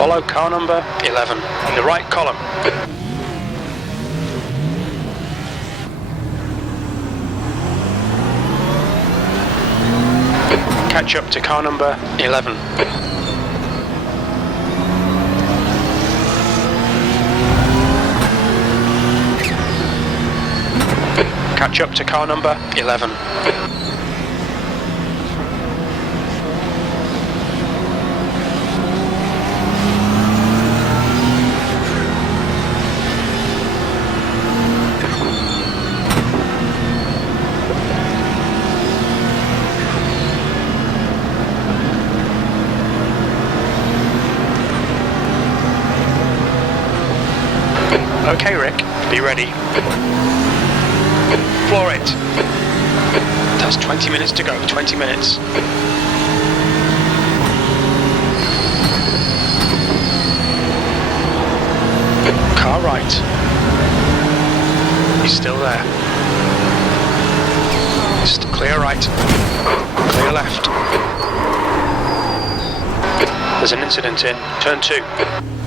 Follow car number 11 in the right column. Catch up to car number 11. Catch up to car number 11. Okay, Rick, be ready. Floor it. That's 20 minutes to go, 20 minutes. Car right. He's still there. Just clear right. Clear left. There's an incident in turn 2.